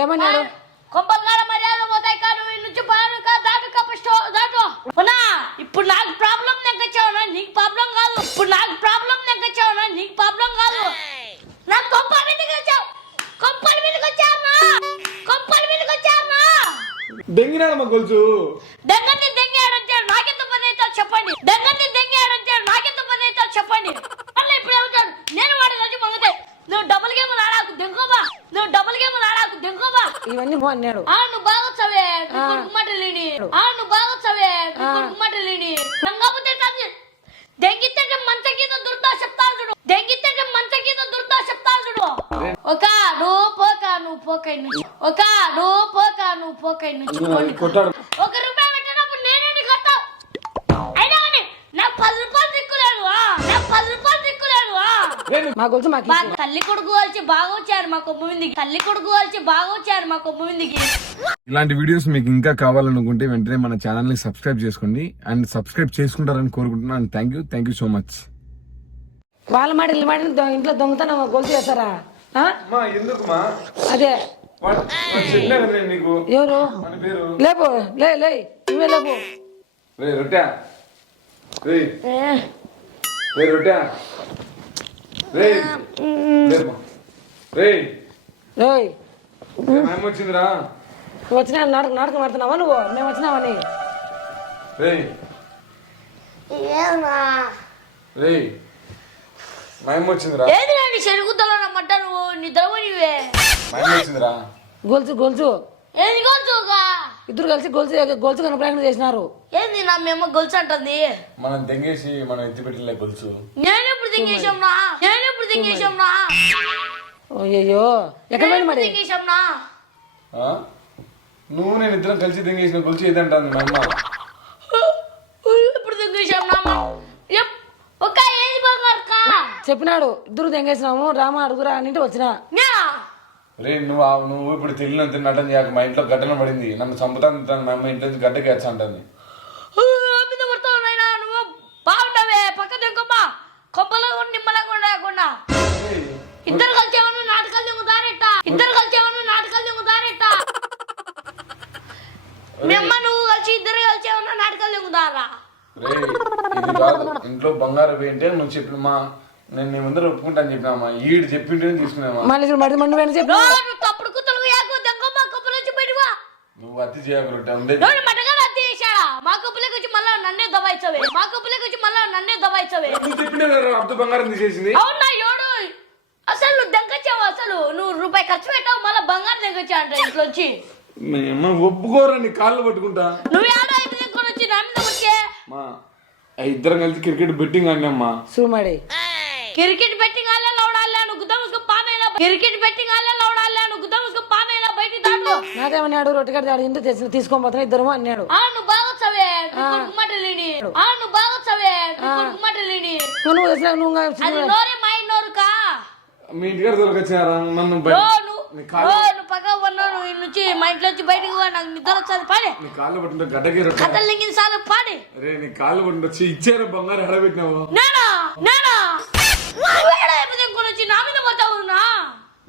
ఏమన్నాడు? ఇప్పుడు నాకు ప్రాబ్లం నెగ్గచ్చావునా నీకు ప్రాబ్లం కాదు. ఇప్పుడు నాకు ప్రాబ్లం నెగ్గచ్చావునా నీకు ప్రాబ్లం కాదు. నాకు కొంపల మీదకి వచ్చావు. కొంపల మీదకి వచ్చావునా కొంపల మీదకి వచ్చావునా దెంగినాడు మా గొలుసు. దెంగని దెంగాడంటే నాకెంత పని అవుతాడు చెప్పండి. దెంగని దెంగాడంటే నాకెంత పని అవుతాడు చెప్పండి. మళ్ళీ ఇప్పుడు ఏమంటాడు? నేను వాడి రోజు మంగతే. నువ్వు డబుల్ గేమ్ ఆడాకు దెంగోబా నువ్వు డబుల్ గేమ్ ఆడాకు దెంగోబా ఇవన్నీ అన్నాడు. ఆ నువ్వు బాగా చవే గుమ్మటలేని ఆ నువ్వు బాగా చవే గుమ్మటలేని రంగపోతే దెంగితే మంచ గీత దుర్తా చెప్తాను చూడు. దెంగితే మంచ గీత దుర్తా చెప్తాను చూడు. ఒక నువ్వు పోక నువ్వు పోక. ఒక నువ్వు పోక నువ్వు పోక ఒక రూపాయి పెట్టినప్పుడు నేనే నీకు కొట్టా అయినా కానీ నాకు పది రూపాయలు దిక్కులేదు ఆ. నాకు పది రూపాయలు దిక్కులేదు ఆ. మా గొలుసు మాకు. తల్లి కొడుకు వచ్చి బాగా వచ్చారు మా కొమ్ము మీదికి. తల్లి కొడుకు వచ్చి బాగా వచ్చారు మా కొమ్ము మీదికి. ఇలాంటి వీడియోస్ మీకు ఇంకా కావాలనుకుంటే వెంటనే మన ఛానల్ని సబ్స్క్రైబ్ చేసుకోండి. అండ్ సబ్స్క్రైబ్ చేసుకుంటారని కోరుకుంటున్నాను. Thank you. Thank you so much. వాళ్ళ మాట ఇల్లు మాట ఇంట్లో దొంగతనం గొలుసు చేస్తారా? అదే. ఎవరు? లేపు లే లే నువ్వే లేపు. రొట్టె. రొట్టె. వచ్చిందిరా? నువ్వు వచ్చినా నాటకం నాటకం ఆడుతున్నావా నువ్వు? మేము వచ్చినావని గొలుసు గొలుసు. ఇద్దరు కలిసి గొలుసు గొలుసు కనుక చేసినారు. ఏంది నా మేమ గొలుసు అంటుంది? మనం తెంగేసి మనం ఎత్తి పెట్టలే గొలుసు. నేను ఎప్పుడు తింగేసాంనా అయ్యో ఎక్కడ పోయింది మరి? నువ్వు నేను ఇద్దరం కలిసి తెంగేసిన గొలుసు ఏదంటాను మా అమ్మ? ఇప్పుడు ఏది చెప్పినాడు ఇద్దరు తెంగేసినాము రామ అడుగురా అని వచ్చిన. రే నువ్వు నువ్వు ఇప్పుడు తెలియనంత నటన చేయక మా ఇంట్లో ఘటన పడింది నన్ను చంపుతాను మా అమ్మ ఇంట్లో నుంచి గడ్డకి వచ్చా అంటుంది. మీ అమ్మ నువ్వు కలిసి ఇద్దరు కలిసి ఏమన్నా నాటకాలు దిగుతారా రే ఇది కాదు. ఇంట్లో బంగారం ఏంటి అని నువ్వు చెప్పిన మా నేను నీ ముందర ఒప్పుకుంటాను చెప్పినామా? ఈడు చెప్పింటే తీసుకున్నామా మళ్ళీ ఇక్కడ మడి మండు వేణి చెప్పి నువ్వు తప్పుడు కుత్తలు యాకు బయటవా నువ్వు అతి చేయకూడదు ఉండేది నువ్వు మటగా రద్దు చేశాడా? మా వచ్చి మళ్ళా నన్నే దబాయిచ్చవే మా కొబ్బరికి వచ్చి మళ్ళా నన్నే దబాయిచ్చవే నువ్వు చెప్పిండే అర్ధ బంగారం తీసేసింది. అవునా ఎవడు అసలు నువ్వు దగ్గచ్చావు అసలు. నువ్వు రూపాయి ఖర్చు పెట్టావు మళ్ళీ బంగారు దగ్గచ్చా అంట ఇంట్లోంచి. మీ అమ్మ ఒప్పుకోరా నీ కాళ్ళు పట్టుకుంటా. నువ్వు ఏడో ఐదు దగ్గర వచ్చి నా మీద వచ్చే మా ఆ ఇద్దరం కలిసి క్రికెట్ బెట్టింగ్ ఆడినమ్మా సూమడి. క్రికెట్ బెట్టింగ్ లౌడాలే పానైనా క్రికెట్ బెట్టింగ్ లౌడాలే పానైనా బయటికి నాకేమన్నాడు తీసుకొని పోతున్నా ఇద్దరు అన్నాడు. ఆ నువ్వు బాగా చవే గుమ్మటలేని ఆ నువ్వు బాగా చవే గుమ్మటలేని నువ్వు నువ్వు వచ్చినా నువ్వు అది నోరే మా నోరు కా మీ ఇంటికాడ దొరకొచ్చినారా నన్ను ఓ మా ఇంట్లో వచ్చి బయటికి పో నాకు నిద్ర వచ్చేది పాడే. నీ కాళ్ళు పట్టుకుంటే గడ్డకి రొట్టె కథలు లింగిన సార్లు పాడే. రే నీ కాళ్ళు పట్టుకుంటే ఇచ్చారా బంగారం ఎడబెట్టినావు? నేనా నేనా. వచ్చి నా మీద నా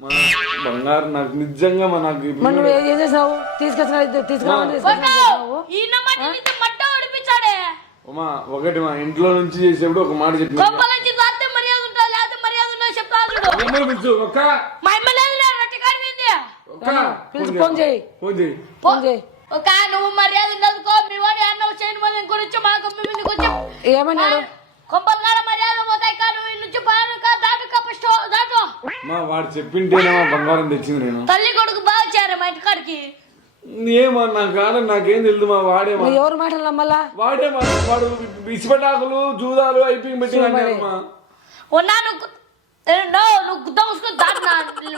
మా బంగారం నాకు నిజంగా మా నాకు మరి నువ్వు ఏం ఏం చేసావు తీసుకొచ్చినా తీసుకొచ్చినావు? ఈ నీతో మట్ట ఓడిపించాడే ఒకటి మా ఇంట్లో నుంచి చేసేప్పుడు ఒక మాట చెప్పిన గొప్పల నుంచి దాస్తే మర్యాద ఉంటుంది? లేకపోతే మర్యాద ఉండదు చెప్తా చూడు. నెంబర్ పిలుచు ఒక్క. మా ఎమ్మెల్యే రట్టి కాడిపోయింది ఒక్క పిలిచి ఫోన్ చేయి. ఫోన్ చేయి. ఫోన్ చేయి. ఒక నువ్వు మర్యాద ఉండదుకో మీ వాడి అన్న చేయని మళ్ళీ ఇంకొక వచ్చి మా కొమ్మి మీదకి వచ్చి ఏమన్నాడు? కొంపల కాడ మర్యాద పోతాయి కా నువ్వు ఇల్లు నుంచి పాను దాటు కా ఫస్ట్ దాటు. మా వాడు చెప్పింటేనే మా బంగారం తెచ్చింది నేను. తల్లి కొడుకు బాగా వచ్చారు మా ఇంటికాడికి. ఏమో నా కాదు నాకేం తెలియదు మా నువ్వు ఎవరు మాటలు నమ్మల్లా వాడే వాడు బిసిపటాకులు జూదాలు అయిపోయి పెట్టి అమ్మా. ఉన్నా నువ్వు ఏ, నో నువ్వు గుద్ద దాటు నా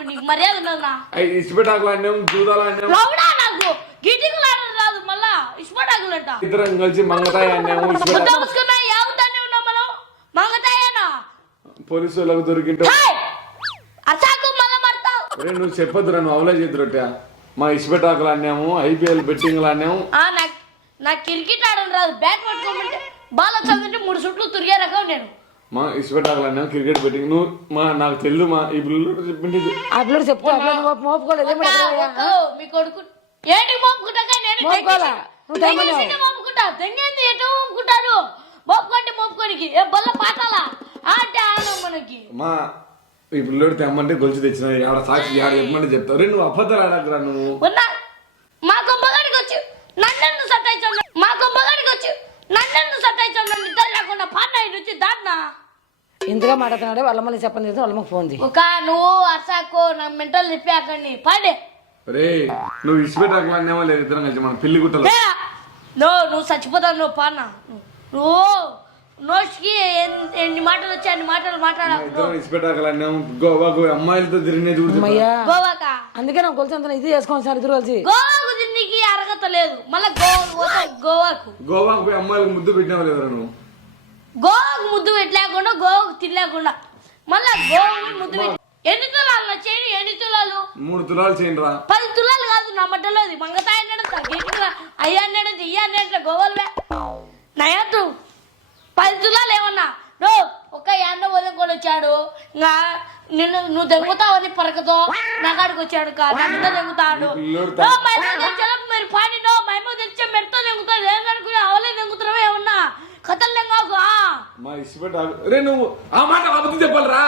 నీకు మర్యాద ఉండదు నా. ఇసిపెటాకులు అన్నాం జూదాలు అన్నాం లౌడా నాకు? రాదు మళ్ళా ఇద్దరం కలిసి మంగతాయి అన్నాము గుద్ద ఇసిపెటాకు మూసుకున్నా యావుతానే ఉన్నాం మనం. మంగతాయేనా? పోలీసు వాళ్ళకు దొరికింటే హాయ్ అసాకు మళ్ళా మడతావు. ఒరే నువ్వు చెప్పొద్దురా నువ్వు అవలే చేద్దరొట్టా మా ఇసిపెటాకులు అన్నాము ఐపీఎల్ బెట్టింగ్లు అన్నాము ఆ, నాకు నాకు క్రికెట్ ఆడడం రాదు. బ్యాట్ పట్టుకోమంటే బాల్ చదువుతుంటే మూడు చుట్లు తిరిగే రకం నేను. మా ఇష్టపెట్టాలన్నా క్రికెట్ బెట్టింగ్ నువ్వు మా నాకు తెలుసు మా ఈ పిల్లలు చెప్పింది పిల్లడు చెప్తే మోపుకోలేదు. మీ కొడుకు ఏంటి మోపుకోవాలా? దెంగేసి మోపుకుంటా. దెంగేంది ఎటు మోపుకుంటారు? మోపుకోండి మోపుకోనికి. ఏ బల్ల పాటాలా అంటే ఆనం మనకి మా ఈ పిల్లడు తెమ్మంటే గొలుసు తెచ్చిన ఆడ సాక్షి ఆడ చెప్పమంటే చెప్తావు నువ్వు అబద్ధాలు ఆడకురా నువ్వు. మా కొంపగాడికి వచ్చి నన్నెందు సతాయించాను మా కొంపగాడికి వచ్చి నన్నెందు సతాయించాను నన్ను ఇద్దరు లేకుండా పాట వచ్చి దాన్నా ఇంతగా మాట్లాడుతున్నాడే వాళ్ళ మళ్ళీ చెప్పని వాళ్ళ అమ్మకి ఫోన్ చేయి. ఒక నువ్వు అసాకో నా మెంటల్ తిప్పాకండి పాడే. రే నువ్వు లేదు ఇద్దరం కలిసి మన గుట్టలు. తేడా. నో నువ్వు చచ్చిపోతావు నువ్వు పానా నువ్వు నోట్స్కి ఎన్- ఎన్ని మాటలు వచ్చి అన్ని మాటలు ఇద్దరం గోవాకు అమ్మాయిలతో తిరిగినది కూడా గోవాక? అందుకే నాకు అంత ఇది చేసుకోండి సార్ ఇద్దరు కలిసి. గోవాకు అర్హత లేదు. మళ్ళీ పోతావు గోవాకు. గోవాకు పోయి అమ్మాయిలకు ముద్దు పెట్టినావు లేదురా నువ్వు? గోవాకు ముద్దు పెట్టలేకుండా గోవాకు తినలేకుండా. మళ్ళా గోవాకు ముద్దు పెట్టి ఎన్ని తులాలు నా చేయని ఎన్ని తులాలు? మూడు తులాలు రా పది తులాలు కాదు నా మధ్యలో అది. మంగతాయి అన్నాడు అయ్యా అన్నాడు ఇయ్యా అన్నాడు గోవాలవే. నయత్తు పది తులాలు ఏమన్నా? నో ఒక ఎండ వదులుకొని వచ్చాడు ఇంకా నిన్ను నువ్వు దెంగుతావని పరకతో నా కాడికి వచ్చాడు కా నన్ను దెంగుతాడు పిల్లోడు నో మైమో తెచ్చా మీరు పాడి నో మైమో తెచ్చా మెడతో దెంగుతాడు ఏదనుకుని అవలే దెంగుతున్నావే ఏమన్నా? కథలు దెంగాకు ఆ. మా ఇష్టపెట్టాలి రే నువ్వు ఆ మాట అబద్ధం చెప్పాలరా.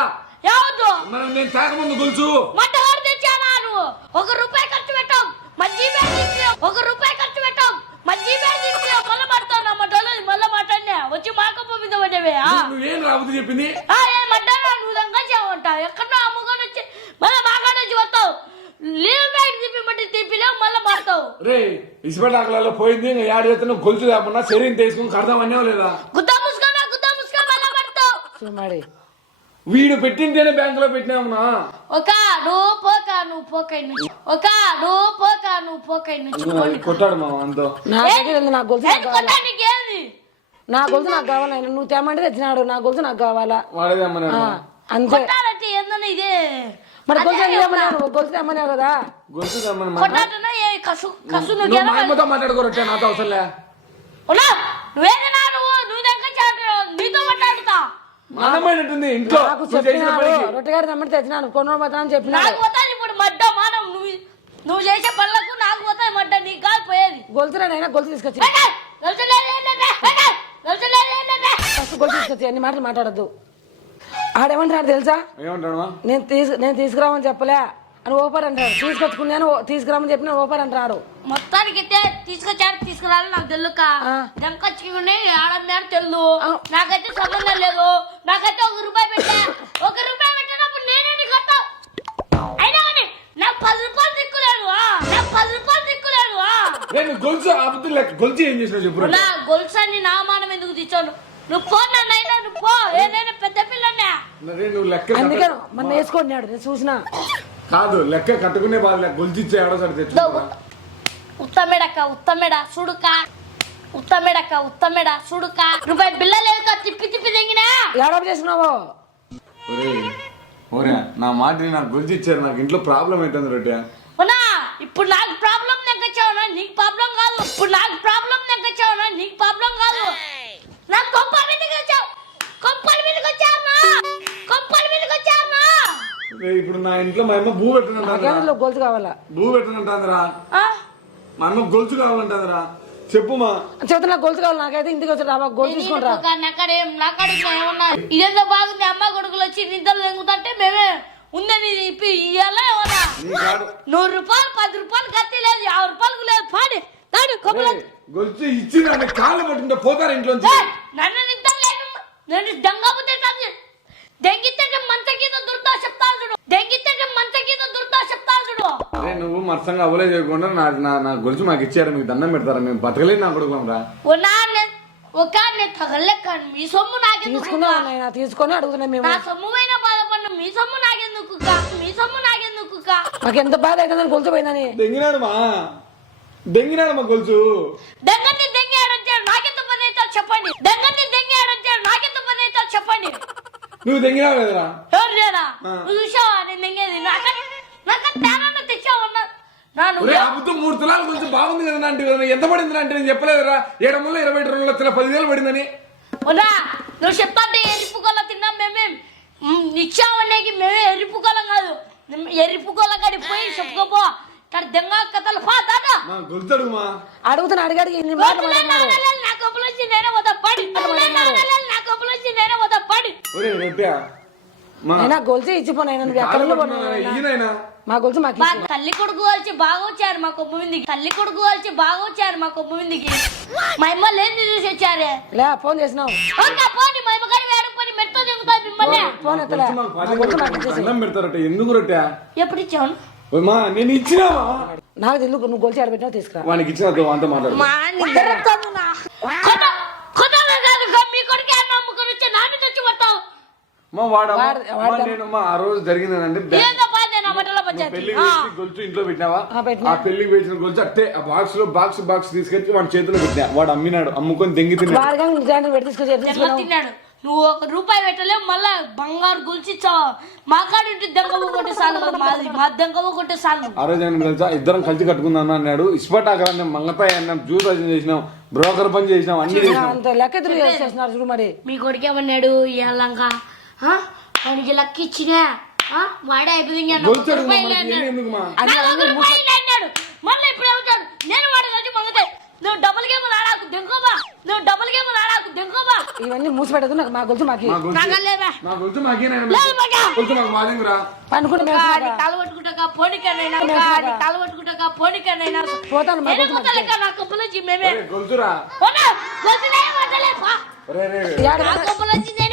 ఏవద్దు మనం నేను తాకముందు గొలుసు. మట్టవాడు తెచ్చానా నువ్వు? ఒక రూపాయి ఖర్చు పెట్టాం బ్యాగ్ తీసుకురా ఒక రూపాయి ఖర్చు పెట్టాం మజ్జి బ్యాగ్ తీసుకురా మళ్ళీ పడతావు నా మట్టోలో మళ్ళీ మాట్లాడినా? వచ్చి మాకప్ప మీద పడ్డవే? నువ్వేం రా అబద్ధం చెప్పింది? ఆ, ఏ మడ్డానా నువ్వు దంగా చేయమంట ఎక్కడో అమ్ముకొని వచ్చి మళ్ళీ మాకాడ వచ్చి వస్తావు లీవ్ బ్యాగ్ తిప్పిమంటే తిప్పిలేవు మళ్ళీ మారుతావు రే ఇసుపెట్టాకలలో పోయింది ఇంకా ఏడు చేస్తున్నా గొలుసు లేకుండా శరీరం తీసుకుని కడదాం అనే లేదా? గుద్దా ముసుకొని గుద్దా ముసుకొని మళ్ళీ పడతావు చూమాడి వీడు పెట్టింటేనే బ్యాంకులో పెట్టినామన్నా ఒక నువ్వు పోక నువ్వు పోక నుంచి. ఒక నువ్వు పోక నువ్వు పోక నుంచి. కొట్టాడు మా అంతో నాకైతే తెలియదు, నా గొలుసు నాకు కావాలా? నా గొలుసు నాకు కావాలా ఆయన నువ్వు తెమ్మంటే తెచ్చినాడు నా గొలుసు నాకు కావాలా? వాడేది అమ్మన్నాడు ఆ, అంతే. కొట్టాలంటే ఏందన్నా ఇదే? మరి గొలుసు గొలుసు కదా? గొలుసు ఏ కసు కసు నువ్వు నువ్వు మా అమ్మతో మాట్లాడుకోరచ్చా నాతో అవసరంలే ఉన్నా నువ్వేదన్నా నువ్వు? నువ్వు దగ్గర చాటు నీతో మాట్లాడుతా. మనమైనట్టుంది ఇంట్లో నాకు చెప్పినాడు. రొట్టెగారు తెచ్చినాను నాకు పోతాది ఇప్పుడు మడ్డ మానం. నువ్వు నువ్వు చేసే పనులకు నాకు పోతాది మడ్డ నీకు కాదు పోయేది. గొలుసు తీసుకొచ్చి గొలుసు తీసుకొచ్చి అన్ని మాటలు మాట్లాడద్దు. ఆడేమంటాడు తెలుసా? ఏమంటాడు? నేను తీసు నేను తీసుకురామని చెప్పలే. అని ఓపర్ అంటాడు తీసుకొచ్చుకున్నాను తీసుకురామని చెప్పిన ఓపర్ అంటాడు మొత్తానికి అయితే తీసుకొచ్చారు తీసుకురాలి నాకు తెలుక. దెంకొచ్చుకుని ఆడన్నాడు తెలు. నాకైతే సంబంధం లేదు. నాకైతే ఒక రూపాయి పెట్టా. ఒక రూపాయి పెట్టినప్పుడు నేనే నీకు కొత్త అయినా కానీ నాకు పది రూపాయలు దిక్కులేదు ఆ. నాకు పది రూపాయలు దిక్కులేదు ఆ. నేను గొలుసు అబద్ధం లెక్క గొలుసు ఏం చేసినా చెప్పు. నా గొలుసాన్ని నా మానం ఎందుకు తెచ్చాను నువ్వు పో నన్నైనా నువ్వు పో. ఏ నేను పెద్ద పిల్లన్నా రే నువ్వు లెక్క అందుకే కట్ట- మొన్న వేసుకున్నాడు నేను చూసిన. కాదు లెక్క కట్టుకునే బాధ ఇచ్చే ఆడో సరే తెచ్చు ఉత్తమేడక్క ఉత్తమేడ సుడుక. ఉత్తమేడక్క ఉత్తమేడ సుడుక. రూపాయి బిల్ల లేదు తిప్పి తిప్పి తెంగినా? ఏడాపు చేసినావు ఒరే నా మాటని నాకు గొలుసు ఇచ్చారు నాకు ఇంట్లో ప్రాబ్లం అవుతుంది రొట్టె. ఉన్నా ఇప్పుడు నాకు ప్రాబ్లం నెగ్గచ్చావునా నీకు ప్రాబ్లం కాదు. ఇప్పుడు నాకు ప్రాబ్లం నెగ్గచ్చావునా నీకు ప్రాబ్లం కాదు. నాకు కొంపల మీదకి ఇప్పుడు నా ఇంట్లో మా అమ్మ భూ పెట్టనంటారా నాకేమో గొలుసు కావాలా? భూ పెట్టనంటాందిరా? మా అమ్మ గొలుసు కావాలంటాందిరా. చెప్పు మా. చెబుతా నాకు గొలుసు కావాలి నాకైతే. ఇంటికి వచ్చి రాబా గొలుసు ఇదేందో బాగుంది అమ్మ కొడుకులు వచ్చి నిద్రలు తెంగుతుంటే మేమే ఉందని కాడు. నూరు రూపాయలు పది రూపాయలు కత్తి లేదు యాభై రూపాయలకు లేదు పాడి. దాడు గొలుసు ఇచ్చి కాళ్ళు పట్టుంటే పోతారు ఇంట్లోంచి. ఏయ్, నన్ను నేను దొంగబుద్ధి దెంగితే మంచ కింద. దుర్దా చెప్తాను చూడు దెంగితే కింద దుర్దా చెప్తాను చూడు అరే నువ్వు మత్సంగా అవలే చేయకుండా నా నా నా గొలుసు మాకు ఇచ్చారు మీకు దండం పెడతారా? మేము బతకలేదు నా కొడుకులం రా. ఓ నాన్న ఒక నేను తగలేక మీ సొమ్ము నాకెందుకు తీసుకున్నా నాయన? తీసుకొని అడుగుతున్నా మేము. నా సొమ్ము పైన బాధపడిన మీ సొమ్ము నాకెందుకు కా? మీ సొమ్ము నాకెందుకు కా? నాకు ఎంత బాధ అవుతుందని గొలుసు పోయిందని. దెంగినాడు మా. దెంగినాడు మా గొలుసు. దెంగని నాకెంత పని అవుతారు చెప్పండి దెంగని దెంగాడంటే నాకెంత పని అవుతారు చెప్పండి. నువ్వు దెంగినావు కదరా? ఎవరు ఆ. నువ్వు చూసావా? నేను నాక నాకు తేడా నువ్వు అబద్ధం మూడు తులాల గురించి బాగుంది కదా అంటే ఎంత పడింది అంటే నేను చెప్పలేదురా. ఏడు వందల ఇరవై రెండు లక్షల పదివేలు పడిందని. ఉన్నా నువ్వు చెప్తాంటే ఎరుపు కొల్ల తిన్న మేము? ఇచ్చామనేకి మేమే ఎరుపుకోలం కాదు. ఎరుపుకోలం కాడికి పోయి చెప్పుకోపో దెంగ కథలు పా తాత మా గొలుతాడు మా. అడుగుతున్నా అడిగాడు ఇన్ని మాటలు మాట్లాడినాడు నా కప్పులు వచ్చి నేనే పోతా పడి నా కప్పులు వచ్చి నేనే పోతా పడి ఒరే మా అయినా గొలుసు ఇచ్చిపోయినా నువ్వు ఎక్కడ కాళ్ళు పోయినా పట్టుకున్నా, ఈయనైనా? మా గొలుసు మాకు. తల్లి కొడుకు వచ్చి బాగా వచ్చారు మా కొమ్ము మీదకి. తల్లి కొడుకు వచ్చి బాగా వచ్చారు మా కొమ్ము మీదకి. మా అమ్మ లేని చూసి వచ్చారే. లే ఫోన్ చేసినావు. పోండి మా అమ్మ గారి వేడు పోయి మెట్ట దిగుతా మిమ్మల్ని? ఫోన్ ఎత్తలే. గొలుసు మాకు మా పాటలు గొలుసు మాకు పెడతారు, ఇచ్చేసి అన్నం పెడతారట. ఎందుకు రొట్టె? ఎప్పుడు ఇచ్చాను మా నేను ఇచ్చినావా? నాకు తెలుగు నువ్వు గొలుసు ఆడబెట్టినావు తీసుకురా. వానికి ఇచ్చిన అంత మాట్లాడు. మా మీ వాడు నేను మా ఆ రోజు జరిగిందంటే గొలుసు ఇంట్లో పెట్టినావా? ఆ, పెళ్ళికి వేసిన గొలుసు అట్టే ఆ బాక్స్లో బాక్స్ బాక్స్ తీసుకెళ్ళి వాడి చేతిలో పెట్టినా. వాడు అమ్మినాడు అమ్ముకొని దెంగి తిన్నాడు? నువ్వు ఒక రూపాయి పెట్టలేవు మళ్ళా బంగారు గుల్చిచ్చావు మా కాడింటి దెంగ కొట్టే సాలు మాది మా దెంగ కొట్టే సాలు ఆ రోజు ఆయన తెలుసా ఇద్దరం కలిసి కట్టుకుందాం అన్నాడు. ఇస్పటాకరాన్ని మంగతాయి అన్నాం జ్యూస్ చేసినాం బ్రోకర్ పని చేసినాం అన్ని చేసినాం. అంత లెక్క చేస్తున్నారు చూడు మరి. మీ కొడుకు ఏమన్నాడు? ఇవ్వాలంక వానికి లక్క ఇచ్చినా? వాడే అయిపోయింది అన్నాడు. మళ్ళీ ఇప్పుడు ఏమంటాడు నేను వాడు కలిసి మంగతే నువ్వు డబుల్ గేమ్ ఆడాకు దెంకోబా నువ్వు డబుల్ గేమ్ ఆడాకు దెంకోబా ఇవన్నీ మూసి పెట్టదు నాకు మా గొలుసు మాకి. మా గొలుసు నాగలేదా మా గొలుసు మాకు మాదింగురా. పనుకుంటే కాలు పట్టుకుంటాక పోనికనైనా పోతాను మా గొలుసు నా మేమే. గొలుసురా. రే, రే. నా నేనే